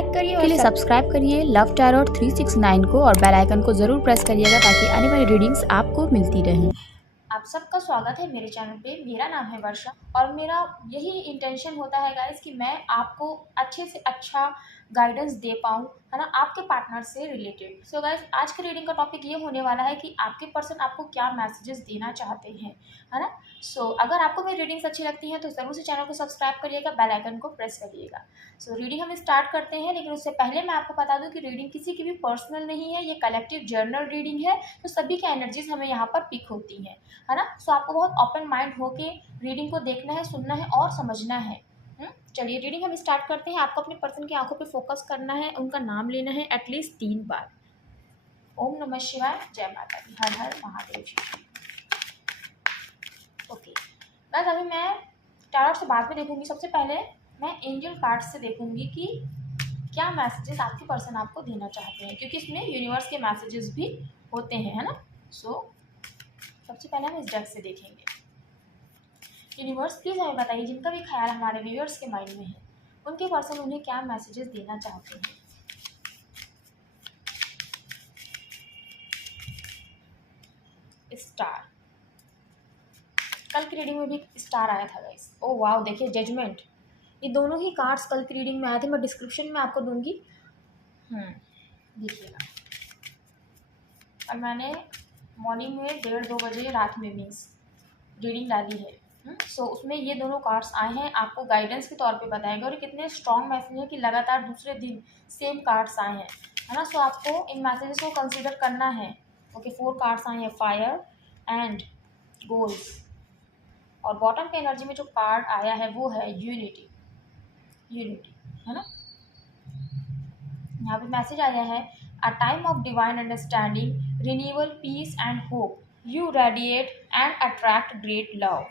Like करिए और subscribe करिए लव टैरोट 369 को और बेल आइकन को ज़रूर प्रेस करिएगा ताकि आने वाली रीडिंग्स आपको मिलती रहें। आप सबका स्वागत है मेरे चैनल पे। मेरा नाम है वर्षा और मेरा यही इंटेंशन होता है गाइस कि मैं आपको अच्छे से अच्छा गाइडेंस दे पाऊँ, है ना, आपके पार्टनर से रिलेटेड। सो गाइस, आज के रीडिंग का टॉपिक ये होने वाला है कि आपके पर्सन आपको क्या मैसेजेस देना चाहते हैं, है ना। सो अगर आपको मेरी रीडिंग्स अच्छी लगती हैं तो ज़रूर से चैनल को सब्सक्राइब करिएगा, बेल आइकन को प्रेस करिएगा। सो रीडिंग हम स्टार्ट करते हैं, लेकिन उससे पहले मैं आपको बता दूं कि रीडिंग किसी की भी पर्सनल नहीं है, ये कलेक्टिव जर्नल रीडिंग है। तो सभी की एनर्जीज हमें यहाँ पर पिक होती हैं, है ना। सो आपको बहुत ओपन माइंड होके रीडिंग को देखना है, सुनना है और समझना है। चलिए रीडिंग हम स्टार्ट करते हैं। आपको अपने पर्सन की आंखों पे फोकस करना है, उनका नाम लेना है एटलीस्ट 3 बार। ओम नमः शिवाय, जय माता दी, हर हर महादेव जी। ओके बस, अभी मैं टैरोट से बाद में देखूंगी। सबसे पहले मैं एंजल कार्ड से देखूंगी कि क्या मैसेजेस आपके पर्सन आपको देना चाहते हैं, क्योंकि इसमें यूनिवर्स के मैसेजेस भी होते हैं, है ना। सो सबसे पहले हम इस डेक से देखेंगे। यूनिवर्स प्लीज हमें बताइए, जिनका भी ख्याल हमारे व्यूअर्स के माइंड में है, उनके पर्सन उन्हें क्या मैसेजेस देना चाहते हैं। स्टार, कल की रीडिंग में भी स्टार आया था गाइस। ओ वाओ, देखिए जजमेंट। ये दोनों ही कार्ड्स कल की रीडिंग में आए थे। मैं डिस्क्रिप्शन में आपको दूंगी, देखिएगा। और मैंने मॉर्निंग में 1:30-2 बजे रात में मीन्स रीडिंग डाली है। सो उसमें ये दोनों कार्ड्स आए हैं, आपको गाइडेंस के तौर पे बताएंगे। और ये कितने स्ट्रॉन्ग मैसेज है कि लगातार दूसरे दिन सेम कार्ड्स आए हैं, है ना। सो आपको इन मैसेजेस को कंसीडर करना है। ओके, 4 कार्ड्स आए हैं, फायर एंड गोल्स। और बॉटम के एनर्जी में जो कार्ड आया है वो है यूनिटी, है ना। यहाँ पे मैसेज आया है, a time of divine understanding, renewal, peace and hope, you radiate and attract great love.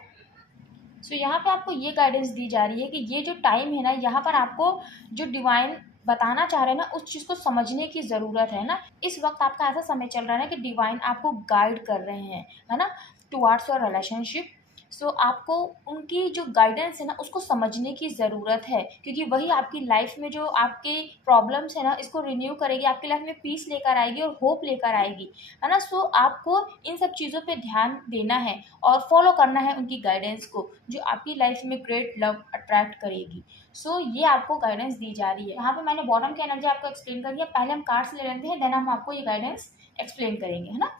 So यहाँ पे आपको ये गाइडेंस दी जा रही है कि ये जो टाइम है ना, यहाँ पर आपको जो डिवाइन बताना चाह रहे हैं ना, उस चीज़ को समझने की ज़रूरत है ना। इस वक्त आपका ऐसा समय चल रहा है ना कि डिवाइन आपको गाइड कर रहे हैं, है ना, टुवार्ड्स योर रिलेशनशिप। सो आपको उनकी जो गाइडेंस है ना, उसको समझने की ज़रूरत है, क्योंकि वही आपकी लाइफ में जो आपके प्रॉब्लम्स है ना, इसको रिन्यू करेगी, आपकी लाइफ में पीस लेकर आएगी और होप लेकर आएगी, है ना। सो आपको इन सब चीज़ों पे ध्यान देना है और फॉलो करना है उनकी गाइडेंस को, जो आपकी लाइफ में ग्रेट लव अट्रैक्ट करेगी। सो ये आपको गाइडेंस दी जा रही है। यहाँ पे मैंने बॉटम की एनर्जी आपको एक्सप्लेन कर दिया। पहले हम कार्ड्स ले लेते हैं, देन हम आपको ये गाइडेंस एक्सप्लेन करेंगे, है ना।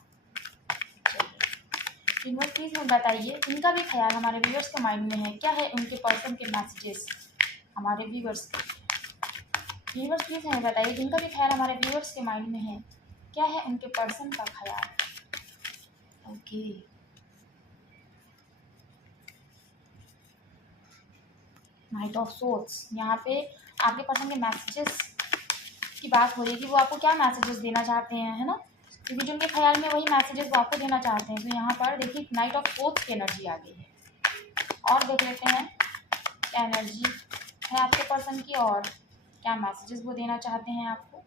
यूनिवर्स प्लीज हमें बताइए, इनका भी ख्याल हमारे व्यूअर्स के माइंड में है, क्या है उनके पर्सन के मैसेजेस हमारे व्यूअर्स के। यूनिवर्स प्लीज हमें बताइए, जिनका भी ख्याल हमारे व्यूअर्स के माइंड में है, क्या है उनके पर्सन का ख्याल। Okay, knight of souls. यहाँ पे आपके पर्सन के मैसेजेस की बात हो रही है कि वो आपको क्या मैसेजेस देना चाहते हैं, है ना, क्योंकि जो उनके ख्याल में वही मैसेजेस वो आपको देना चाहते हैं। तो यहाँ पर देखिए नाइट ऑफ सोल्स की एनर्जी आ गई है। और देख लेते हैं क्या एनर्जी है आपके पर्सन की और क्या मैसेजेस वो देना चाहते हैं आपको।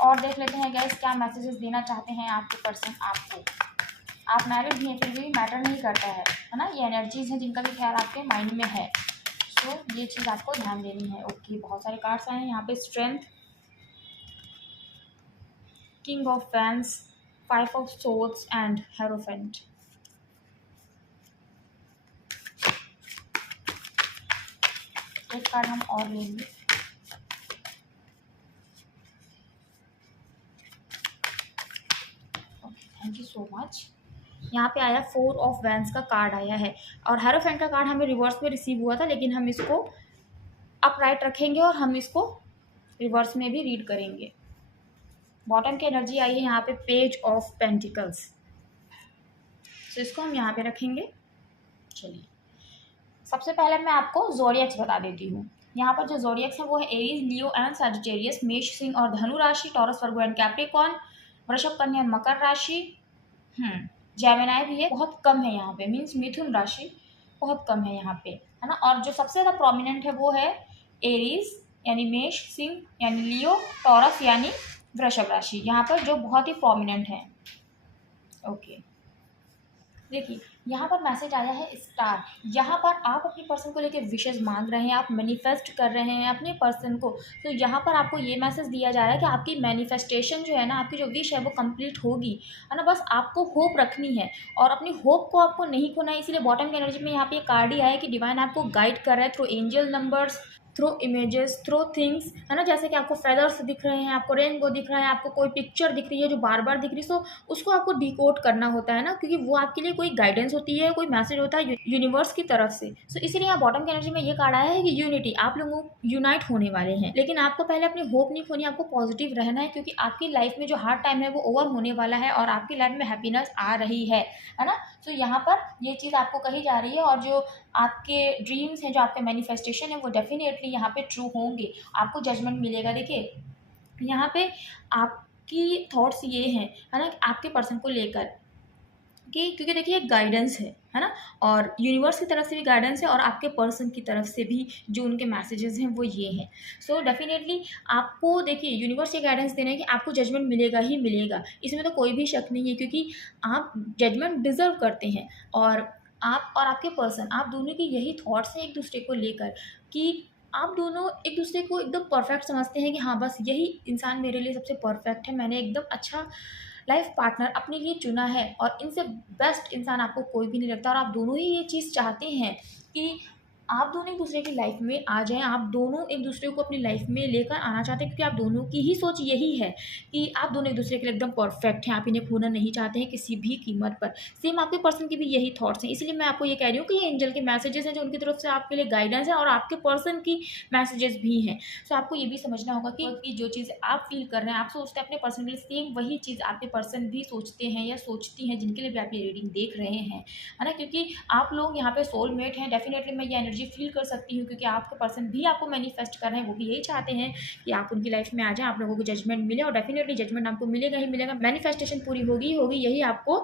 और देख लेते हैं गैस, क्या मैसेजेस देना चाहते हैं आपके पर्सन आपको। आप मैरिड भी हैं फिर भी मैटर नहीं करता है ना। ये एनर्जीज हैं जिनका भी ख्याल आपके माइंड में है। सो ये चीज़ आपको ध्यान देनी है। ओके, बहुत सारे कार्ड्स आए हैं यहाँ पे। Strength, king of fans, 5 of swords and hierophant. एक कार्ड हम और लेंगे। Okay, thank you so much. यहाँ पे आया 4 ऑफ वैंस का कार्ड आया है और हेरोफेंट का कार्ड हमें रिवर्स में रिसीव हुआ था, लेकिन हम इसको अपराइट रखेंगे और हम इसको रिवर्स में भी रीड करेंगे। बॉटम की एनर्जी आई है यहाँ पे पेज ऑफ पेंटिकल्स। तो इसको हम यहाँ पे रखेंगे। चलिए सबसे पहले मैं आपको ज़ोडिएक्स बता देती हूँ। यहाँ पर जो ज़ोडिएक्स है वो है एरीज, लियो एंड सैजिटेरियस, मेष, सिंह और धनु राशि, टॉरस, वर्गो एंड कैप्रिकॉर्न, वृषभ, कन्या, मकर राशि। जेमिनी भी है, बहुत कम है यहाँ पे, मीन्स मिथुन राशि बहुत कम है यहाँ पे, है ना। और जो सबसे ज़्यादा प्रोमिनेंट है वो है एरीज यानी मेष, सिंह यानी लियो, टॉरस यानी वृषभ राशि, यहाँ पर जो बहुत ही प्रोमिनेंट है। ओके, देखिए यहाँ पर मैसेज आया है स्टार। यहाँ पर आप अपनी पर्सन को लेकर विशेस मांग रहे हैं, आप मैनिफेस्ट कर रहे हैं अपने पर्सन को। तो यहाँ पर आपको ये मैसेज दिया जा रहा है कि आपकी मैनिफेस्टेशन जो है ना, आपकी जो विश है वो कंप्लीट होगी, है ना। बस आपको होप रखनी है और अपनी होप को आपको नहीं खोना है। इसीलिए बॉटम की एनर्जी में यहाँ पे कार्ड ही आया है कि डिवाइन आपको गाइड कर रहा है through angel numbers, through images, through things, है ना। जैसे कि आपको फेदर्स दिख रहे हैं, आपको रेनबो दिख रहा है, आपको कोई पिक्चर दिख रही है जो बार बार दिख रही है, तो उसको आपको डिकोड करना होता है ना, क्योंकि वो आपके लिए कोई गाइडेंस होती है, कोई मैसेज होता है यूनिवर्स की तरफ से। सो इसीलिए यहाँ बॉटम की एनर्जी में ये कार्ड आया है कि यूनिटी, आप लोगों यूनाइट होने वाले हैं। लेकिन आपको पहले अपनी होप नहीं खोनी, आपको पॉजिटिव रहना है, क्योंकि आपकी लाइफ में जो हार्ड टाइम है वो ओवर होने वाला है और आपकी लाइफ में हैप्पीनेस आ रही है ना। तो यहाँ पर ये चीज़ आपको कही जा रही है और जो आपके ड्रीम्स हैं, जो आपके मैनिफेस्टेशन है, वो डेफिनेटली यहाँ पे ट्रू होंगे। आपको जजमेंट मिलेगा। देखिए यहाँ पे आपकी थॉट्स ये हैं, है ना, आपके पर्सन को लेकर कि, क्योंकि देखिए एक गाइडेंस है ना, और यूनिवर्स की तरफ से भी गाइडेंस है और आपके पर्सन की तरफ से भी जो उनके मैसेजेस हैं वो ये हैं। सो डेफिनेटली आपको देखिए यूनिवर्स ये गाइडेंस दे रहे हैं कि आपको जजमेंट मिलेगा ही मिलेगा, इसमें तो कोई भी शक नहीं है, क्योंकि आप जजमेंट डिजर्व करते हैं। और आप और आपके पर्सन, आप दोनों की यही थॉट्स हैं एक दूसरे को लेकर कि आप दोनों एक दूसरे को एकदम परफेक्ट समझते हैं कि हाँ बस यही इंसान मेरे लिए सबसे परफेक्ट है, मैंने एकदम अच्छा लाइफ पार्टनर अपने लिए चुना है और इनसे बेस्ट इंसान आपको कोई भी नहीं लगता। और आप दोनों ही ये चीज़ चाहते हैं कि आप दोनों एक दूसरे की लाइफ में आ जाएं, आप दोनों एक दूसरे को अपनी लाइफ में लेकर आना चाहते हैं, क्योंकि आप दोनों की ही सोच यही है कि आप दोनों एक दूसरे के लिए एकदम परफेक्ट हैं, आप इन्हें खोना नहीं चाहते हैं किसी भी कीमत पर। सेम आपके पर्सन की भी यही थॉट्स हैं, इसलिए मैं आपको ये कह रही हूँ कि ये एंजल के मैसेजेस हैं जो उनकी तरफ से आपके लिए गाइडेंस है और आपके पर्सन की मैसेजेस भी हैं। सो आपको ये भी समझना होगा कि जो चीज़ आप फील कर रहे हैं, आप सोचते हैं अपने पर्सन के लिए, सेम वही चीज़ आपके पर्सन भी सोचते हैं या सोचती हैं जिनके लिए भी आप ये रीडिंग देख रहे हैं, है ना। क्योंकि आप लोग यहाँ पे सोलमेट हैं। डेफिनेटली मैं ये एनर्जी फील कर सकती हूँ, क्योंकि आपके पर्सन भी आपको मैनिफेस्ट कर रहे हैं, वो भी यही चाहते हैं कि आप उनकी लाइफ में आ जाएं, आप लोगों को जजमेंट मिले और डेफिनेटली जजमेंट आपको मिलेगा ही मिलेगा, मैनिफेस्टेशन पूरी होगी ही होगी। यही आपको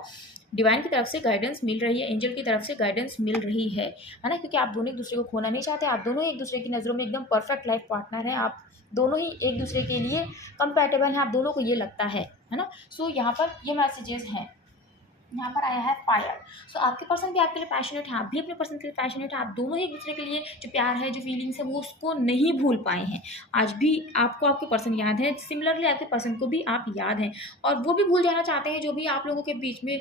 डिवाइन की तरफ से गाइडेंस मिल रही है, एंजल की तरफ से गाइडेंस मिल रही है ना। क्योंकि आप दोनों एक दूसरे को खोना नहीं चाहते, आप दोनों एक दूसरे की नज़रों में एकदम परफेक्ट लाइफ पार्टनर हैं, आप दोनों ही एक दूसरे के लिए कंपैटिबल हैं, आप दोनों को ये लगता है ना। सो यहाँ पर ये मैसेजेस हैं। यहाँ पर आया है फायर। सो आपके पर्सन भी आपके लिए पैशनेट है, आप भी अपने पर्सन के लिए पैशनेट है, आप दोनों ही एक दूसरे के लिए जो प्यार है, जो फीलिंग्स है, वो उसको नहीं भूल पाए हैं। आज भी आपको आपके पर्सन याद है, सिमिलरली आपके पर्सन को भी आप याद हैं और वो भी भूल जाना चाहते हैं जो भी आप लोगों के बीच में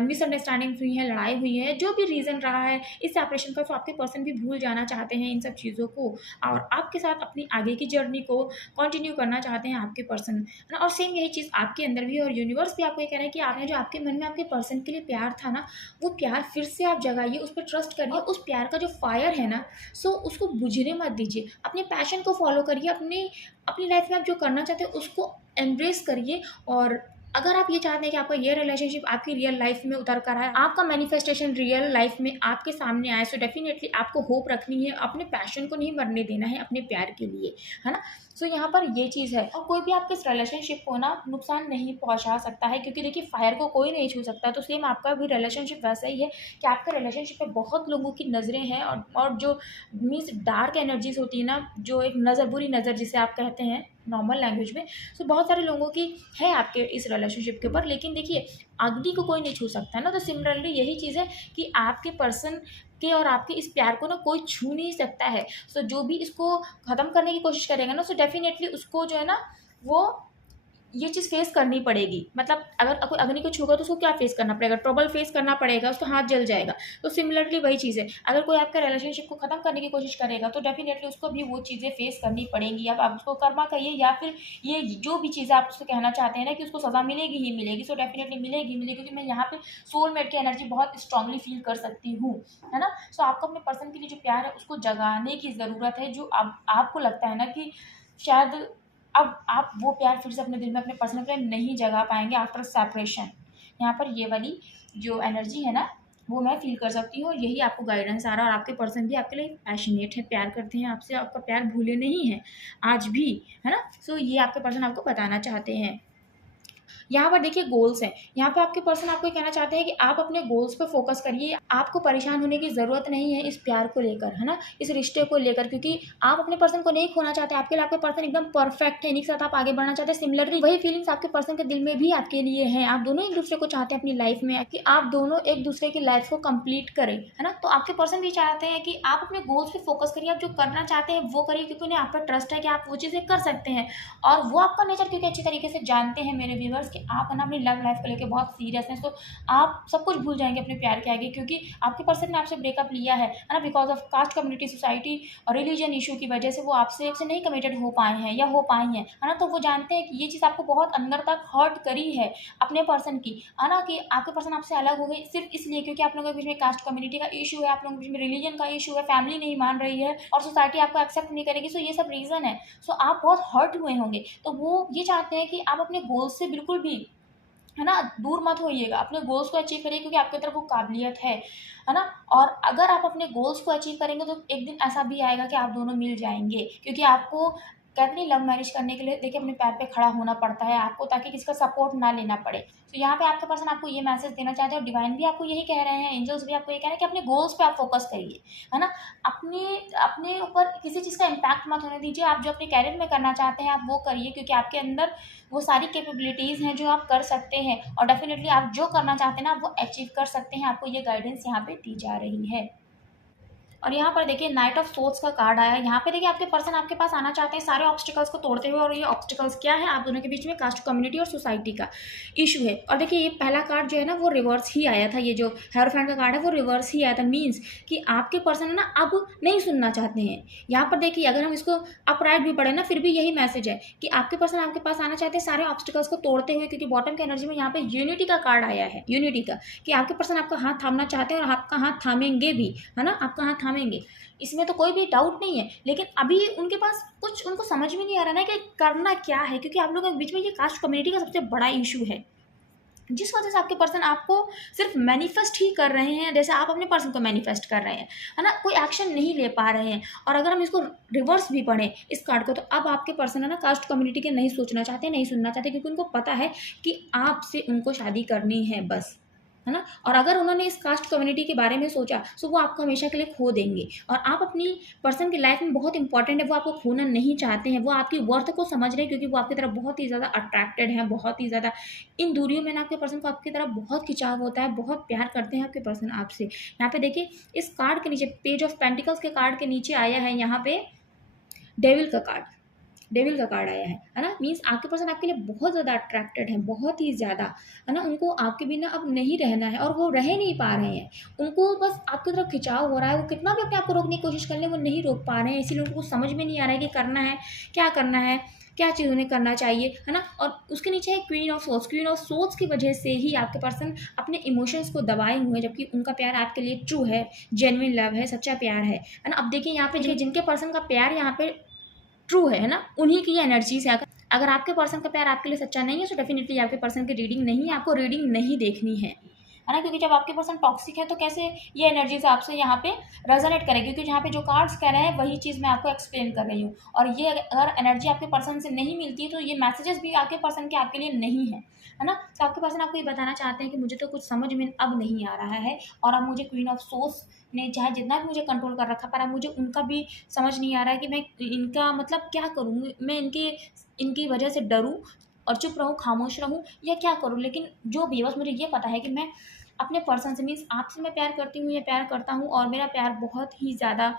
मिसअंडरस्टैंडिंग हुई है, लड़ाई हुई है, जो भी रीज़न रहा है इस सेपरेशन का। तो आपके पर्सन भी भूल जाना चाहते हैं इन सब चीज़ों को और आपके साथ अपनी आगे की जर्नी को कंटिन्यू करना चाहते हैं आपके पर्सन, है ना। और सेम यही चीज़ आपके अंदर भी है और यूनिवर्स भी आपको ये कह रहा है कि आपने जो आपके मन में आपके पर्सन के लिए प्यार था ना, वो प्यार फिर से आप जगाइए, उस पर ट्रस्ट करिए, उस प्यार का जो फायर है ना, सो उसको बुझने मत दीजिए, अपने पैशन को फॉलो करिए, अपनी लाइफ में आप जो करना चाहते हैं उसको एम्ब्रेस करिए। और अगर आप ये चाहते हैं कि आपका ये रिलेशनशिप आपकी रियल लाइफ में उतर कर आए, आपका मैनिफेस्टेशन रियल लाइफ में आपके सामने आए, सो डेफिनेटली आपको होप रखनी है, अपने पैशन को नहीं मरने देना है अपने प्यार के लिए, है ना। सो यहाँ पर ये चीज़ है और कोई भी आपके इस रिलेशनशिप को ना नुकसान नहीं पहुँचा सकता है, क्योंकि देखिए फायर को कोई नहीं छू सकता। तो सेम आपका भी रिलेशनशिप वैसा ही है कि आपके रिलेशनशिप में बहुत लोगों की नज़रें हैं और जो मीन्स डार्क एनर्जीज होती है ना, जो एक नज़र, बुरी नज़र जिसे आप कहते हैं नॉर्मल लैंग्वेज में, सो बहुत सारे लोगों की है आपके इस रिलेशनशिप के ऊपर। लेकिन देखिए अग्नि को कोई नहीं छू सकता है ना। तो सिमिलरली यही चीज़ है कि आपके पर्सन के और आपके इस प्यार को ना कोई छू नहीं सकता है। सो जो भी इसको ख़त्म करने की कोशिश करेगा ना, सो डेफिनेटली उसको जो है ना वो ये चीज़ फेस करनी पड़ेगी। मतलब अगर कोई अग्नि को छूगा तो उसको क्या फेस करना पड़ेगा, ट्रबल फेस करना पड़ेगा, उसका हाथ जल जाएगा। तो सिमिलरली वही चीज़ है, अगर कोई आपके रिलेशनशिप को ख़त्म करने की कोशिश करेगा तो डेफिनेटली उसको भी वो चीज़ें फेस करनी पड़ेंगी। अब आप उसको कर्मा कहिए या फिर ये जो भी चीज़ें आप उसको कहना चाहते हैं ना कि उसको सज़ा मिलेगी ही मिलेगी, सो डेफिनेटली मिलेगी मिलेगी, क्योंकि मैं यहाँ पे सोलमेट की एनर्जी बहुत स्ट्रांगली फील कर सकती हूँ, है ना। सो आपको अपने पर्सन के लिए जो प्यार है उसको जगाने की ज़रूरत है, जो आपको लगता है ना कि शायद अब आप वो प्यार फिर से अपने दिल में अपने पर्सन के लिए नहीं जगा पाएंगे आफ्टर सेपरेशन। यहाँ पर ये वाली जो एनर्जी है ना वो मैं फील कर सकती हूँ और यही आपको गाइडेंस आ रहा है। और आपके पर्सन भी आपके लिए पैशनेट है, प्यार करते हैं आपसे, आपका प्यार भूले नहीं हैं आज भी, है ना। सो ये आपके पर्सन आपको बताना चाहते हैं। यहाँ पर देखिए गोल्स हैं, यहाँ पे आपके पर्सन आपको कहना चाहते हैं कि आप अपने गोल्स पे फोकस करिए, आपको परेशान होने की ज़रूरत नहीं है इस प्यार को लेकर, है ना, इस रिश्ते को लेकर, क्योंकि आप अपने पर्सन को नहीं खोना चाहते, आपके लिए आपके पर्सन एकदम परफेक्ट है, इन्हीं के साथ आप आगे बढ़ना चाहते हैं। सिमिलरली वही फीलिंग्स आपके पर्सन के दिल में भी आपके लिए हैं, आप दोनों एक दूसरे को चाहते हैं अपनी लाइफ में, कि आप दोनों एक दूसरे की लाइफ को कंप्लीट करें, है ना। तो आपके पर्सन भी चाहते हैं कि आप अपने गोल्स पे फोकस करिए, आप जो करना चाहते हैं वो करिए, क्योंकि उन्हें आप पर ट्रस्ट है कि आप वो चीज़ें कर सकते हैं, और वो आपका नेचर क्योंकि अच्छी तरीके से जानते हैं मेरे व्यूवर्स कि आप है ना अपनी लव लाइफ को लेकर बहुत सीरियस हैं। तो आप सब कुछ भूल जाएंगे अपने प्यार के आगे, क्योंकि आपके पर्सन ने आपसे ब्रेकअप लिया है ना, because of cast community society और रिलीजन इशू की वजह से वो आपसे नहीं कमिटेड हो पाए हैं या हो पाई हैं, है ना। तो वो जानते हैं कि ये चीज़ आपको बहुत अंदर तक हर्ट करी है अपने पर्सन की, है ना, कि आपके पर्सन आपसे अलग हो गए सिर्फ इसलिए क्योंकि आप लोगों के बीच में कास्ट कम्युनिटी का इशू है, आप लोगों के बीच में रिलीजन का इशू है, फैमिली नहीं मान रही है और सोसाइटी आपको एक्सेप्ट नहीं करेगी। सो ये सब रीज़न है। सो आप बहुत हर्ट हुए होंगे। तो वो ये चाहते हैं कि आप अपने गोल से बिल्कुल भी, है ना, दूर मत होइएगा, अपने गोल्स को अचीव करिए, क्योंकि आपके तरफ वो काबिलियत है ना। और अगर आप अपने गोल्स को अचीव करेंगे तो एक दिन ऐसा भी आएगा कि आप दोनों मिल जाएंगे, क्योंकि आपको कहते नहीं लव मैरिज करने के लिए देखिए अपने पैर पे खड़ा होना पड़ता है आपको, ताकि किसी का सपोर्ट ना लेना पड़े। तो यहाँ पे आपके पर्सन आपको ये मैसेज देना चाहते हैं, और डिवाइन भी आपको यही कह रहे हैं, एंजल्स भी आपको ये कह रहे हैं कि अपने गोल्स पे आप फोकस करिए, है ना। अपने ऊपर किसी चीज़ का इम्पैक्ट मत होने दीजिए, आप जो अपने कैरियर में करना चाहते हैं आप वो करिए, क्योंकि आपके अंदर वो सारी कैपेबिलिटीज़ हैं जो आप कर सकते हैं, और डेफिनेटली आप जो करना चाहते हैं ना आप वो अचीव कर सकते हैं। आपको ये गाइडेंस यहाँ पे दी जा रही है। और यहाँ पर देखिए नाइट ऑफ सोल्स का कार्ड आया है। यहाँ पे देखिए आपके पर्सन आपके पास आना चाहते हैं सारे ऑब्स्टिकल्स को तोड़ते हुए, और ये ऑब्स्टिकल्स क्या है, आप दोनों के बीच में कास्ट कम्युनिटी और सोसाइटी का इशू है। और देखिए ये पहला कार्ड जो है ना वो रिवर्स ही आया था, ये जो हेरोफेंट का कार्ड है वो रिवर्स ही आया था, मीन्स कि आपके पर्सन ना अब नहीं सुनना चाहते हैं। यहाँ पर देखिए अगर हम इसको अपराइट भी पढ़े ना फिर भी यही मैसेज है कि आपके पर्सन आपके पास आना चाहते हैं सारे ऑब्स्टिकल्स को तोड़ते हुए, क्योंकि बॉटम की एनर्जी में यहाँ पे यूनिटी का कार्ड आया है, यूनिटी का, कि आपके पर्सन आपका हाथ थामना चाहते हैं और आपका हाथ थामेंगे भी, है ना, आपका हाथ थामेंगे, इसमें तो कोई भी डाउट नहीं है। लेकिन अभी उनके पास कुछ उनको समझ में नहीं आ रहा ना कि करना क्या है, क्योंकि आप लोगों के बीच में ये कास्ट कम्युनिटी का सबसे बड़ा इशू है, जिस वजह से आपके पर्सन आपको सिर्फ मैनिफेस्ट ही कर रहे हैं, जैसे आप अपने पर्सन को मैनिफेस्ट कर रहे हैं, है ना, कोई एक्शन नहीं ले पा रहे हैं। और अगर हम इसको रिवर्स भी पढ़ें इस कार्ड को, तो अब आपके पर्सन है ना कास्ट कम्युनिटी के नहीं सोचना चाहते, नहीं सुनना चाहते, क्योंकि उनको पता है कि आपसे उनको शादी करनी है बस, है ना। और अगर उन्होंने इस कास्ट कम्युनिटी के बारे में सोचा तो वो आपको हमेशा के लिए खो देंगे, और आप अपनी पर्सन की लाइफ में बहुत इंपॉर्टेंट है, वो आपको खोना नहीं चाहते हैं, वो आपकी वर्थ को समझ रहे हैं, क्योंकि वो आपकी तरफ बहुत ही ज़्यादा अट्रैक्टेड है, बहुत ही ज़्यादा इन दूरियों में ना आपके पर्सन को आपकी तरफ बहुत खिंचाव होता है, बहुत प्यार करते हैं आपके पर्सन आपसे। यहाँ पे देखिए इस कार्ड के नीचे पेज ऑफ पेंटिकल्स के कार्ड के नीचे आया है यहाँ पे डेविल का कार्ड, डेविल का कार्ड आया है ना, मीन्स आपके पर्सन आपके लिए बहुत ज़्यादा अट्रैक्टेड है, बहुत ही ज़्यादा, है ना, उनको आपके बिना अब नहीं रहना है और वो रह नहीं पा रहे हैं, उनको बस आपकी तरफ खिंचाव हो रहा है, वो कितना भी अपने आप को रोकने की कोशिश कर ले वो नहीं रोक पा रहे हैं, इसीलिए उनको समझ में नहीं आ रहा है कि करना है, क्या करना है, क्या चीज़ उन्हें करना चाहिए, है ना। और उसके नीचे है queen of souls, queen of souls की वजह से ही आपके पर्सन अपने इमोशंस को दबाए हुए हैं, जबकि उनका प्यार आपके लिए ट्रू है, जेन्युइन लव है, सच्चा प्यार है ना। अब देखिए यहाँ पे जिनके पर्सन का प्यार यहाँ पे ट्रू है ना, उन्हीं की एनर्जीज है। अगर आपके पर्सन का प्यार आपके लिए सच्चा नहीं है तो डेफिनेटली आपके पर्सन की रीडिंग नहीं है, आपको रीडिंग नहीं देखनी है ना, क्योंकि जब आपके पर्सन टॉक्सिक है तो कैसे ये एनर्जीज आपसे यहाँ पे रेजोनेट करेगी, क्योंकि यहाँ पे जो कार्ड्स कह रहे हैं वही चीज़ मैं आपको एक्सप्लेन कर रही हूँ। और ये अगर एनर्जी आपके पर्सन से नहीं मिलती है तो ये मैसेजेस भी आपके पर्सन के आपके लिए नहीं है ना। तो आपके पर्सन आपको ये बताना चाहते हैं कि मुझे तो कुछ समझ में अब नहीं आ रहा है, और अब मुझे क्वीन ऑफ सोल्स ने चाहे जितना भी मुझे कंट्रोल कर रखा, पर अब मुझे उनका भी समझ नहीं आ रहा है कि मैं इनका मतलब क्या करूँ, मैं इनकी वजह से डरूँ और चुप रहूँ, खामोश रहूँ, या क्या करूँ। लेकिन जो भी बस मुझे ये पता है कि मैं अपने पर्सन से, मीन्स आपसे मैं प्यार करती हूँ या प्यार करता हूँ, और मेरा प्यार बहुत ही ज़्यादा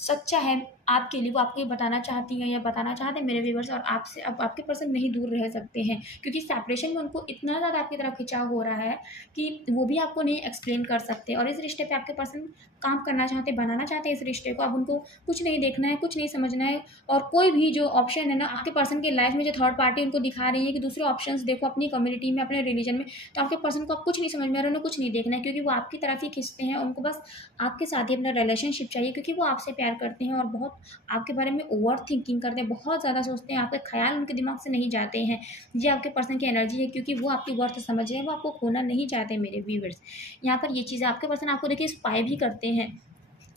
सच्चा है आपके लिए, वो आपको ये बताना चाहती हैं या बताना चाहते हैं मेरे व्यूवर्स। और आपसे अब आपके पर्सन नहीं दूर रह सकते हैं, क्योंकि सेपरेशन में उनको इतना ज़्यादा आपकी तरफ खिंचाव हो रहा है कि वो भी आपको नहीं एक्सप्लेन कर सकते, और इस रिश्ते पे आपके पर्सन काम करना चाहते हैं, बनाना चाहते हैं इस रिश्ते को। अब उनको कुछ नहीं देखना है, कुछ नहीं समझना है, और कोई भी जो ऑप्शन है ना आपके पर्सन की लाइफ में, जो थर्ड पार्टी उनको दिखा रही है कि दूसरे ऑप्शंस देखो अपनी कम्युनिटी में, अपने रिलीजन में, तो आपके पर्सन को अब कुछ नहीं समझ में आ रहा है, उन्हें कुछ नहीं देखना है, क्योंकि वो आपकी तरफ ही खिंचते हैं, उनको बस आपके साथ ही अपना रिलेशनशिप चाहिए, क्योंकि वो आपसे प्यार करते हैं और बहुत आपके बारे में ओवर थिंकिंग करते हैं, बहुत ज़्यादा सोचते हैं, आपके ख्याल उनके दिमाग से नहीं जाते हैं। ये आपके पर्सन की एनर्जी है, क्योंकि वो आपकी वर्थ समझ रहे हैं, वो आपको खोना नहीं चाहते मेरे व्यूअर्स। यहाँ पर ये चीज़ें आपके पर्सन आपको देखिए स्पाई भी करते हैं,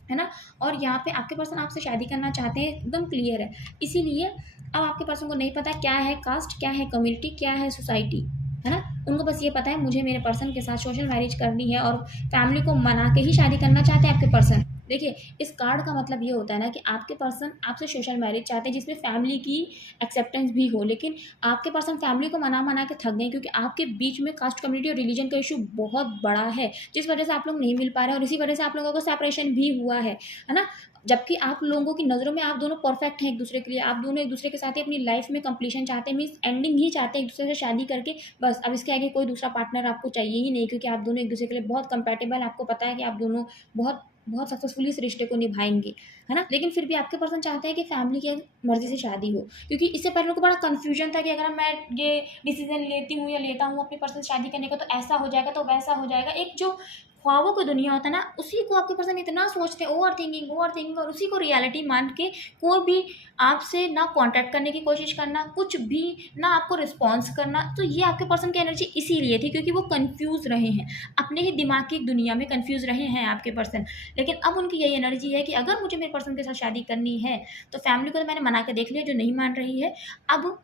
है ना। और यहाँ पे आपके पर्सन आपसे शादी करना चाहते हैं, एकदम क्लियर है। इसीलिए अब आपके पर्सन को नहीं पता क्या है कास्ट, क्या है कम्युनिटी, क्या है सोसाइटी, है ना? उनको बस ये पता है मुझे मेरे पर्सन के साथ सोशल मैरिज करनी है, और फैमिली को मना के ही शादी करना चाहते हैं आपके पर्सन। देखिए, इस कार्ड का मतलब ये होता है ना कि आपके पर्सन आपसे सोशल मैरिज चाहते हैं जिसमें फैमिली की एक्सेप्टेंस भी हो, लेकिन आपके पर्सन फैमिली को मना के थक गए, क्योंकि आपके बीच में कास्ट कम्युनिटी और रिलीजन का इशू बहुत बड़ा है, जिस वजह से आप लोग नहीं मिल पा रहे हैं, और इसी वजह से आप लोगों को सेपरेशन भी हुआ है ना? जबकि आप लोगों की नज़रों में आप दोनों परफेक्ट हैं एक दूसरे के लिए, आप दोनों एक दूसरे के साथ ही अपनी लाइफ में कंप्लीशन चाहते हैं, मीन्स एंडिंग ही चाहते हैं एक दूसरे से शादी करके, बस अब इसके आगे कोई दूसरा पार्टनर आपको चाहिए ही नहीं, क्योंकि आप दोनों एक दूसरे के लिए बहुत कंपैटिबल, आपको पता है कि आप दोनों बहुत बहुत सक्सेसफुली इस रिश्ते को निभाएंगे, है ना? लेकिन फिर भी आपके पर्सन चाहते हैं कि फैमिली की मर्जी से शादी हो, क्योंकि इससे पहले उनको बड़ा कन्फ्यूजन था कि अगर मैं ये डिसीजन लेती हूँ या लेता हूँ अपने पर्सन से शादी करने का, तो ऐसा हो जाएगा, तो वैसा हो जाएगा। एक जो ख्वाबों की दुनिया होता है ना, उसी को आपके पर्सन इतना सोचते हैं, ओवर थिंकिंग, और उसी को रियलिटी मान के कोई भी आपसे ना कांटेक्ट करने की कोशिश करना, कुछ भी ना आपको रिस्पॉन्स करना। तो ये आपके पर्सन की एनर्जी इसीलिए थी, क्योंकि वो कंफ्यूज रहे हैं, अपने ही दिमाग की दुनिया में कंफ्यूज रहे हैं आपके पर्सन। लेकिन अब उनकी यही एनर्जी है कि अगर मुझे मेरे पर्सन के साथ शादी करनी है, तो फैमिली को तो मैंने मना के देख लिया जो नहीं मान रही है, अब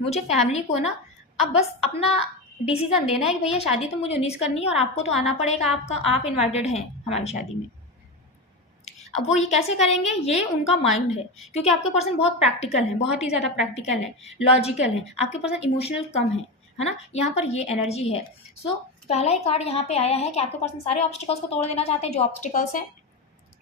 मुझे फैमिली को ना अब बस अपना डिसीजन देना है कि भैया शादी तो मुझे 19 करनी है, और आपको तो आना पड़ेगा, आप इनवाइटेड हैं हमारी शादी में। अब वो ये कैसे करेंगे, ये उनका माइंड है, क्योंकि आपके पर्सन बहुत प्रैक्टिकल हैं, बहुत ही ज़्यादा प्रैक्टिकल हैं, लॉजिकल हैं, आपके पर्सन इमोशनल कम है ना? यहाँ पर ये एनर्जी है। सो पहला ही कार्ड यहाँ पे आया है कि आपके पर्सन सारे ऑब्स्टिकल्स को तोड़ देना चाहते हैं, जो ऑब्स्टिकल्स हैं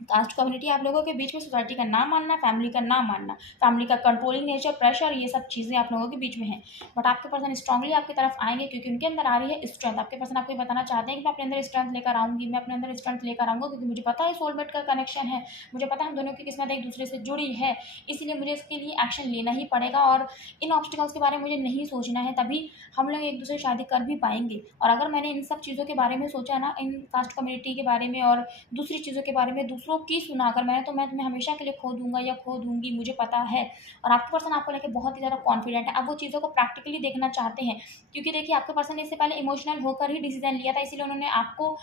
कास्ट कम्युनिटी आप लोगों के बीच में, सोसाइटी का ना मानना, फैमिली का ना मानना, फैमिली का कंट्रोलिंग नेचर, प्रेशर, ये सब चीज़ें आप लोगों के बीच में हैं। बट आपके पर्सन स्ट्रांगली आपकी तरफ आएंगे, क्योंकि उनके अंदर आ रही है स्ट्रेंथ। आपके पर्सन आपको ये बताना चाहते हैं कि मैं अपने अंदर स्ट्रेंथ लेकर आऊँगी, मैं अपने अंदर स्ट्रेंथ लेकर आऊँगा, क्योंकि मुझे पता है सोलमेट का कनेक्शन है, मुझे पता है हम दोनों की किस्मत एक दूसरे से जुड़ी है, इसीलिए मुझे इसके लिए एक्शन लेना ही पड़ेगा, और इन ऑब्स्टिकल्स के बारे में मुझे नहीं सोचना है, तभी हम लोग एक दूसरे से शादी कर भी पाएंगे। और अगर मैंने इन सब चीज़ों के बारे में सोचा ना, इन कास्ट कम्युनिटी के बारे में और दूसरी चीज़ों के बारे में दूसरों की सुना अगर मैंने, तो मैं तुम्हें हमेशा के लिए खो दूंगा या खो दूंगी, मुझे पता है। और आपके पर्सन आपको लेके बहुत ही ज़्यादा कॉन्फिडेंट है। अब वो चीज़ों को प्रैक्टिकली देखना चाहते हैं, क्योंकि देखिए आपके पर्सन ने इससे पहले इमोशनल होकर ही डिसीजन लिया था, इसीलिए उन्होंने आपको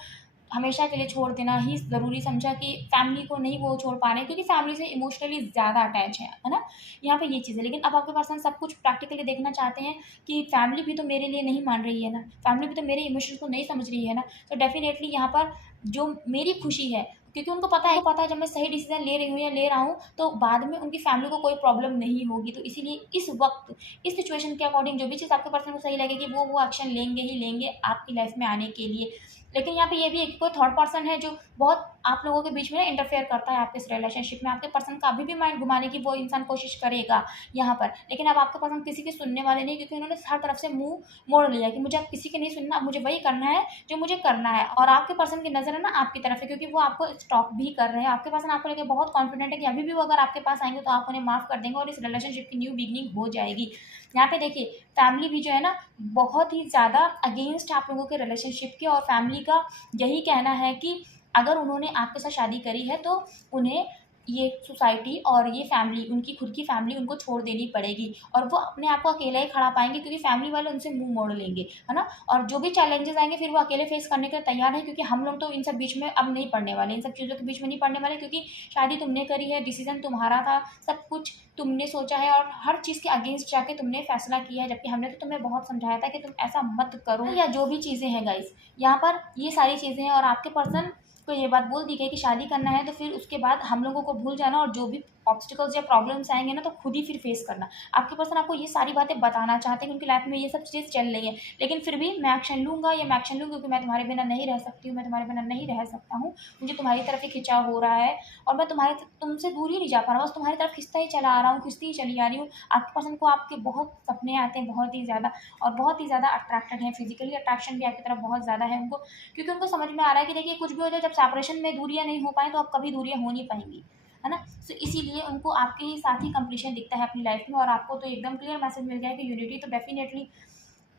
हमेशा के लिए छोड़ देना ही ज़रूरी समझा, कि फैमिली को नहीं वो छोड़ पा रहे हैं, क्योंकि फैमिली से इमोशनली ज़्यादा अटैच है ना? यहाँ पे ये चीज़ है। लेकिन अब आपके पर्सन सब कुछ प्रैक्टिकली देखना चाहते हैं कि फैमिली भी तो मेरे लिए नहीं मान रही है ना, फैमिली भी तो मेरे इमोशंस को नहीं समझ रही है ना, तो डेफिनेटली यहाँ पर जो मेरी खुशी है, क्योंकि उनको पता है जब मैं सही डिसीजन ले रही हूँ या ले रहा हूँ, तो बाद में उनकी फैमिली को कोई प्रॉब्लम नहीं होगी। तो इसीलिए इस वक्त इस सिचुएशन के अकॉर्डिंग जो भी चीज़ आपके पर्सन को सही लगेगी, वो एक्शन लेंगे ही लेंगे आपकी लाइफ में आने के लिए। लेकिन यहाँ पे ये भी एक कोई थर्ड पर्सन है जो बहुत आप लोगों के बीच में इंटरफेयर करता है आपके इस रिलेशनशिप में। आपके पर्सन का अभी भी माइंड घुमाने की वो इंसान कोशिश करेगा यहाँ पर, लेकिन अब आपके पर्सन किसी की सुनने वाले नहीं, क्योंकि उन्होंने हर तरफ से मुंह मोड़ लिया कि मुझे अब किसी की नहीं सुनना, अब मुझे वही करना है जो मुझे करना है। और आपके पर्सन की नज़र है ना आपकी तरफ है, क्योंकि वो आपको स्टॉप भी कर रहे हैं। आपके पर्सन आपको लेकर बहुत कॉन्फिडेंट है कि अभी भी वो अगर आपके पास आएंगे तो आप उन्हें माफ़ कर देंगे और इस रिलेशनशिप की न्यू बिगनिंग हो जाएगी। यहाँ पे देखिए फैमिली भी जो है ना बहुत ही ज़्यादा अगेंस्ट आप लोगों के रिलेशनशिप के, और फैमिली का यही कहना है कि अगर उन्होंने आपके साथ शादी करी है तो उन्हें ये सोसाइटी और ये फैमिली, उनकी खुद की फैमिली उनको छोड़ देनी पड़ेगी, और वो अपने आप को अकेले ही खड़ा पाएंगे, क्योंकि फैमिली वाले उनसे मुंह मोड़ लेंगे, है ना? और जो भी चैलेंजेस आएंगे फिर वो अकेले फेस करने के लिए तैयार है, क्योंकि हम लोग तो इन सब बीच में अब नहीं पड़ने वाले, इन सब चीज़ों के बीच में नहीं पड़ने वाले, क्योंकि शादी तुमने करी है, डिसीजन तुम्हारा था, सब कुछ तुमने सोचा है, और हर चीज़ के अगेंस्ट जाके तुमने फैसला किया है, जबकि हमने तो तुम्हें बहुत समझाया था कि तुम ऐसा मत करो, या जो भी चीज़ें हैं गाइस यहाँ पर ये सारी चीज़ें हैं। और आपके पर्सन को ये बात बोल दी गई कि शादी करना है तो फिर उसके बाद हम लोगों को भूल जाना, और जो भी ऑब्स्टिकल्स या प्रॉब्लम्स आएंगे ना तो खुद ही फिर फेस करना। आपके पर्सन आपको ये सारी बातें बताना चाहते हैं कि उनकी लाइफ में ये सब चीज़ चल रही है, लेकिन फिर भी मैं एक्शन लूँगा या मैं एक्शन लूँ, क्योंकि मैं तुम्हारे बिना नहीं रह सकती हूँ, मैं तुम्हारे बिना नहीं रह सकता हूँ, मुझे तुम्हारी तरफ ही खिंचाव हो रहा है, और मैं तुमसे दूर ही नहीं जा पा रहा, बस तुम्हारी तरफ खिंचता ही चला आ रहा हूँ, खिंचती ही चली आ रही हूँ। आपके पर्सन को आपके बहुत सपने आते हैं, बहुत ही ज़्यादा, और बहुत ही ज़्यादा अट्रैक्टेड है, फिजिकली अट्रैक्शन भी आपकी तरफ बहुत ज़्यादा है उनको, क्योंकि उनको समझ में आ रहा है कि देखिए कुछ भी हो जाए, जब सेपरेशन में दूरियां नहीं हो पाए तो अब कभी दूरियां हो नहीं पाएंगी, है ना? तो इसीलिए उनको आपके ही साथ ही कंप्लीशन दिखता है अपनी लाइफ में, और आपको तो एकदम क्लियर मैसेज मिल गया है कि यूनिटी तो डेफिनेटली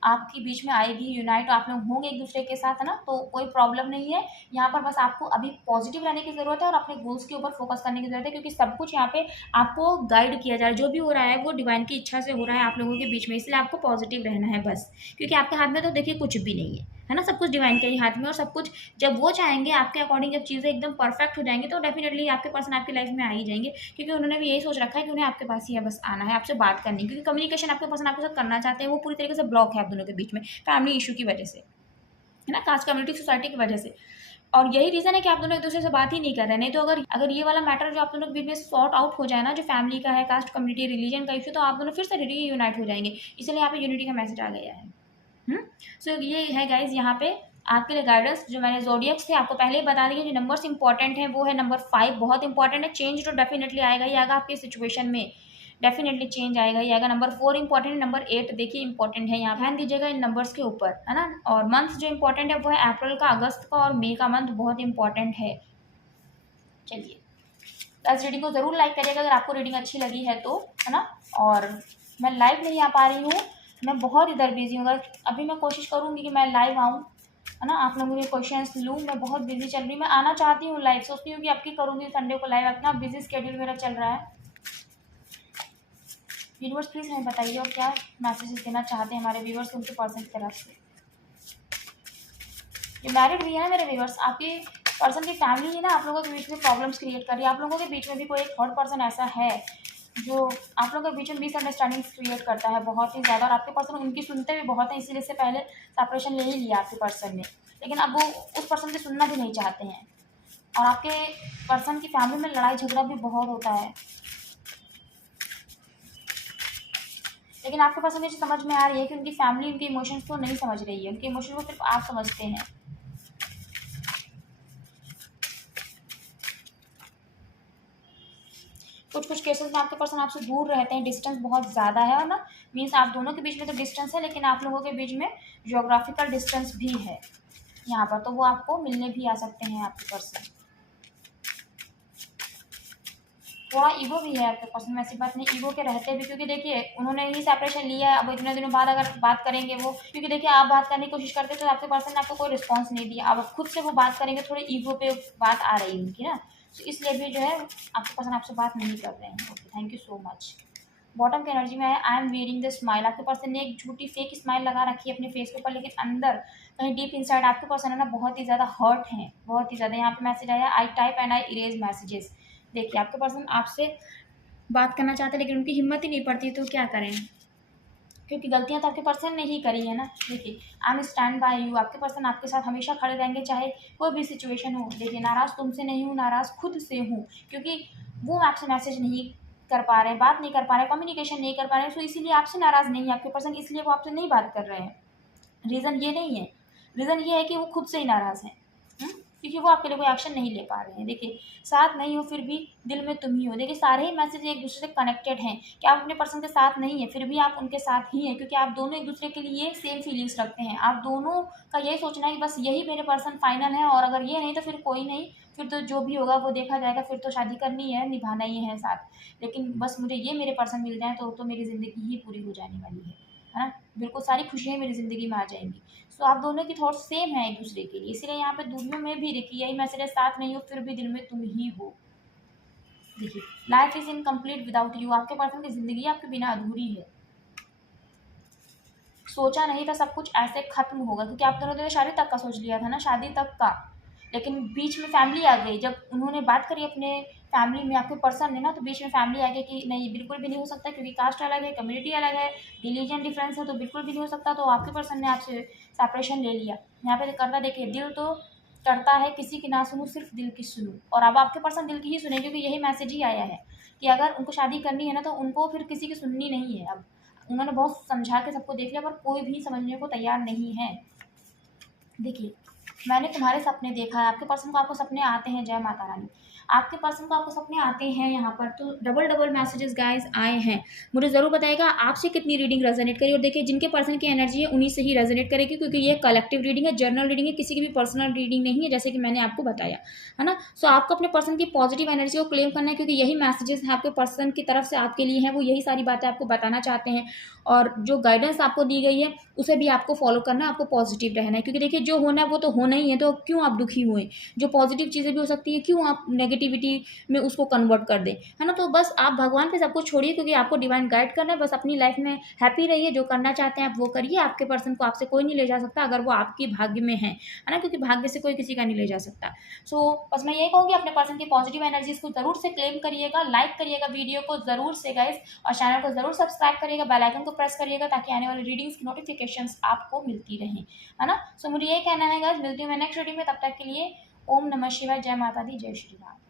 आपके बीच में आएगी, यूनाइट आप लोग होंगे एक दूसरे के साथ, है ना? तो कोई प्रॉब्लम नहीं है यहाँ पर, बस आपको अभी पॉजिटिव रहने की ज़रूरत है और अपने गोल्स के ऊपर फोकस करने की ज़रूरत है, क्योंकि सब कुछ यहाँ पे आपको गाइड किया जा रहा है, जो भी हो रहा है वो डिवाइन की इच्छा से हो रहा है आप लोगों के बीच में, इसलिए आपको पॉजिटिव रहना है बस, क्योंकि आपके हाथ में तो देखिए कुछ भी नहीं है, है ना, सब कुछ डिवाइन के ही हाथ में, और सब कुछ जब वो चाहेंगे आपके अकॉर्डिंग, जब चीज़ें एकदम परफेक्ट हो जाएंगी तो डेफिनेटली आपके पर्सन आपकी लाइफ में आ ही जाएंगे, क्योंकि उन्होंने भी यही सोच रखा है कि उन्हें आपके पास ही है बस आना है, आपसे बात करनी, क्योंकि कम्युनिकेशन आपके पर्सन आपके साथ करना चाहते हैं, वो पूरी तरीके से ब्लॉक है आप दोनों के बीच में फैमिली इशू की वजह से, है ना, कास्ट कम्युनिटी सोसाइटी की वजह से। और यही रीज़न है कि आप दोनों एक दूसरे से बात ही नहीं कर रहे हैं। नहीं तो अगर अगर ये वाला मैटर जो आप दोनों के बीच में सॉर्ट आउट हो जाए ना, जो फैमिली का है, कास्ट कम्युनिटी रिलीजन का इशू, तो आप दोनों फिर से रीयूनाइट हो जाएंगे। इसलिए यहाँ पे यूनिटी का मैसेज आ गया है। सो ये है गाइज यहाँ पे आपके लिए गाइडेंस। जो मैंने जोडियक्स थे आपको पहले ही बता दिए, जो नंबर्स इंपॉर्टेंट हैं वो है नंबर 5, बहुत इंपॉर्टेंट है। चेंज तो डेफिनेटली आएगा ही आएगा आपकी सिचुएशन में, डेफिनेटली चेंज आएगा ही आएगा। नंबर 4 इंपॉर्टेंट है, नंबर 8 देखिए इंपॉर्टेंट है, यहाँ ध्यान दीजिएगा इन नंबर्स के ऊपर, है ना। और मंथ जो इंपॉर्टेंट है वो है अप्रैल का, अगस्त का और मई का मंथ बहुत इंपॉर्टेंट है। चलिए इस रीडिंग को ज़रूर लाइक करिएगा अगर आपको रीडिंग अच्छी लगी है तो, है ना। और मैं लाइव नहीं आ पा रही हूँ, मैं बहुत इधर बिजी हूँ, अभी मैं कोशिश करूँगी कि मैं लाइव आऊँ, है ना, आप लोगों के क्वेश्चंस लूँ। मैं बहुत बिजी चल रही हूँ, मैं आना चाहती हूँ लाइव, सोचती हूँ कि आपकी करूँगी संडे को लाइव, अपना बिजी स्केड्यूल मेरा चल रहा है। व्यूअर्स प्लीज़ हमें बताइए और क्या मैसेजेस देना चाहते हैं हमारे व्यूअर्स उनके पर्सन की तरफ से। जो मैरिड भी है ना मेरे व्यूअर्स, आपके पर्सन की फैमिली ही ना आप लोगों के बीच में प्रॉब्लम्स क्रिएट कर रही है। आप लोगों के बीच में भी कोई एक थर्ड पर्सन ऐसा है जो आप लोगों के बीच में मिसअंडरस्टैंडिंग्स क्रिएट करता है बहुत ही ज़्यादा, और आपके पर्सन उनकी सुनते भी बहुत हैं, इसीलिए इससे पहले सेपरेशन ले ही लिया आपके पर्सन ने, लेकिन अब वो उस पर्सन की सुनना भी नहीं चाहते हैं। और आपके पर्सन की फैमिली में लड़ाई झगड़ा भी बहुत होता है, लेकिन आपके पर्सन मुझे समझ में आ रही है कि उनकी फैमिली उनके इमोशंस को नहीं समझ रही है, उनके इमोशंस को सिर्फ आप समझते हैं। कुछ कुछ केसेस में आपके पर्सन आपसे दूर रहते हैं, डिस्टेंस बहुत ज़्यादा है, और ना मीन्स आप दोनों के बीच में तो डिस्टेंस है, लेकिन आप लोगों के बीच में जियोग्राफिकल डिस्टेंस भी है यहाँ पर, तो वो आपको मिलने भी आ सकते हैं आपके पर्सन। थोड़ा ईगो भी है आपके पर्सन में, ऐसी बात नहीं ईगो के रहते भी, क्योंकि देखिए उन्होंने ही सेपरेशन लिया है, अब इतने दिनों बाद अगर बात करेंगे वो, क्योंकि देखिए आप बात करने की कोशिश करते तो आपके पर्सन ने आपको कोई रिस्पॉन्स नहीं दिया, अब खुद से वो बात करेंगे, थोड़ी ईगो पे बात आ रही है उनकी ना, तो इसलिए भी जो है आपके पर्सन आपसे बात नहीं कर रहे हैं। Okay, thank you so much. Bottom की एनर्जी में है I am wearing the smile, आपके पर्सन ने एक झूठी फेक स्माइल लगा रखी है अपने फेस के ऊपर, लेकिन अंदर कहीं डीप इनसाइड आपके पर्सन है ना बहुत ही ज़्यादा हर्ट हैं, बहुत ही ज़्यादा। यहाँ पे मैसेज आया I type and I erase messages. देखिए आपके पर्सन आपसे बात करना चाहते हैं, लेकिन उनकी हिम्मत ही नहीं पड़ती, तो क्या करें, क्योंकि गलतियां तो आपके पर्सन ने ही करी है ना। देखिए I am stand by you, आपके पर्सन आपके साथ हमेशा खड़े रहेंगे चाहे कोई भी सिचुएशन हो। देखिए नाराज़ तुमसे नहीं हूँ, नाराज़ खुद से हूँ, क्योंकि वो आपसे मैसेज नहीं कर पा रहे हैं, बात नहीं कर पा रहे हैं, कम्युनिकेशन नहीं कर पा रहे हैं, तो इसीलिए आपसे नाराज़ नहीं है आपके पर्सन, इसलिए वो आपसे नहीं बात कर रहे हैं। रीज़न ये नहीं है, रीज़न ये है कि वो खुद से ही नाराज़ हैं, क्योंकि वो आपके लिए कोई एक्शन नहीं ले पा रहे हैं। देखिए साथ नहीं हो फिर भी दिल में तुम ही हो, देखिए सारे ही मैसेज एक दूसरे से कनेक्टेड हैं कि आप अपने पर्सन के साथ नहीं है फिर भी आप उनके साथ ही हैं, क्योंकि आप दोनों एक दूसरे के लिए सेम फीलिंग्स रखते हैं। आप दोनों का यही सोचना है कि बस यही मेरे पर्सन फाइनल है, और अगर ये नहीं तो फिर कोई नहीं, फिर तो जो भी होगा वो देखा जाएगा, फिर तो शादी करनी है, निभाना ही है साथ, लेकिन बस मुझे ये मेरे पर्सन मिल जाए तो मेरी ज़िंदगी ही पूरी हो जाने वाली है ना, बिल्कुल सारी खुशियाँ मेरी ज़िंदगी में आ जाएंगी। सो आप दोनों की थॉट्स सेम है एक दूसरे के लिए, इसीलिए यहाँ पे दूरियों में भी देखिए यही मैसेज है, साथ नहीं हो फिर भी दिल में तुम ही हो। देखिए life is incomplete without you, आपके पर्सन की ज़िंदगी आपके बिना अधूरी है। सोचा नहीं था सब कुछ ऐसे खत्म होगा, क्योंकि आप दोनों ने शादी तक का सोच लिया था ना, शादी तक का, लेकिन बीच में फैमिली आ गई। जब उन्होंने बात करी अपने फैमिली में आपके पर्सन ने ना, तो बीच में फैमिली आ गई कि नहीं बिल्कुल भी नहीं हो सकता, क्योंकि कास्ट अलग है, कम्युनिटी अलग है, रिलीजन डिफरेंस है, तो बिल्कुल भी नहीं हो सकता। तो आपके पर्सन ने आपसे सेपरेशन ले लिया। यहाँ पे करता देखिए दिल तो करता है किसी की ना सुनूं, सिर्फ दिल की सुनूं, और अब आपके पर्सन दिल की ही सुने, क्योंकि यही मैसेज ही आया है कि अगर उनको शादी करनी है ना तो उनको फिर किसी की सुननी नहीं है। अब उन्होंने बहुत समझा के सबको देख लिया, पर कोई भी समझने को तैयार नहीं है। देखिए मैंने तुम्हारे सपने देखा है, आपके पर्सन को आपको सपने आते हैं, जय माता रानी, आपके पर्सन को आपको सपने आते हैं यहाँ पर, तो डबल मैसेजेस गाइस आए हैं। मुझे ज़रूर बताइएगा आपसे कितनी रीडिंग रेजोनेट करी, और देखिए जिनके पर्सन की एनर्जी है उन्हीं से ही रेजोनेट करेगी, क्योंकि ये कलेक्टिव रीडिंग है, जर्नल रीडिंग है, किसी की भी पर्सनल रीडिंग नहीं है, जैसे कि मैंने आपको बताया है ना। सो आपको अपने पर्सन की पॉजिटिव एनर्जी को क्लेम करना है, क्योंकि यही मैसेजेस हैं आपके पर्सन की तरफ से आपके लिए हैं, वो यही सारी बातें आपको बताना चाहते हैं, और जो गाइडेंस आपको दी गई है उसे भी आपको फॉलो करना है, आपको पॉजिटिव रहना है, क्योंकि देखिए जो होना है वो तो होना ही है, तो क्यों आप दुखी हुए, जो पॉजिटिव चीज़ें भी हो सकती है, क्यों आप नेगेटिव नेगेटिविटी में उसको कन्वर्ट कर दे, है ना। तो बस आप भगवान पे सब कुछ छोड़िए, क्योंकि आपको डिवाइन गाइड करना है। बस अपनी लाइफ में हैप्पी रहिए, जो करना चाहते हैं आप वो करिए। आपके पर्सन को आपसे कोई नहीं ले जा सकता अगर वो आपकी भाग्य में है ना, क्योंकि भाग्य से कोई किसी का नहीं ले जा सकता। सो बस मैं यही कहूँगी, अपने पर्सन की पॉजिटिव एनर्जीज को जरूर से क्लेम करिएगा, लाइक करिएगा वीडियो को जरूर से गाइस, और चैनल को जरूर सब्सक्राइब करिएगा, बेल आइकन को प्रेस करिएगा, ताकि आने वाली रीडिंग्स की नोटिफिकेशंस आपको मिलती रहें, है ना। सो मुझे ये कहना है गाइस, मिलती हूँ मैं नेक्स्ट वीडियो में, तब तक के लिए ओम नमः शिवाय, जय माता दी, जय श्री राम।